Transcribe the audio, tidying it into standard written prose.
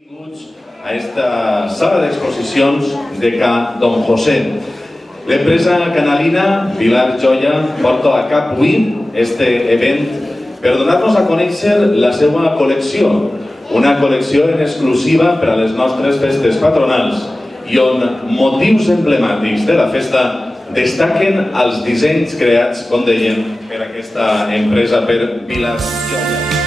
Benvinguts a esta sala d'exposicions de Ca Don José. L'empresa canalina Vilar Joia porta a cap avui este event per donar-nos a conèixer la seva col·lecció, una col·lecció en exclusiva per a les nostres festes patronals i on motius emblemàtics de la festa destaquen els dissenys creats, com deien, per aquesta empresa, per Vilar Joia.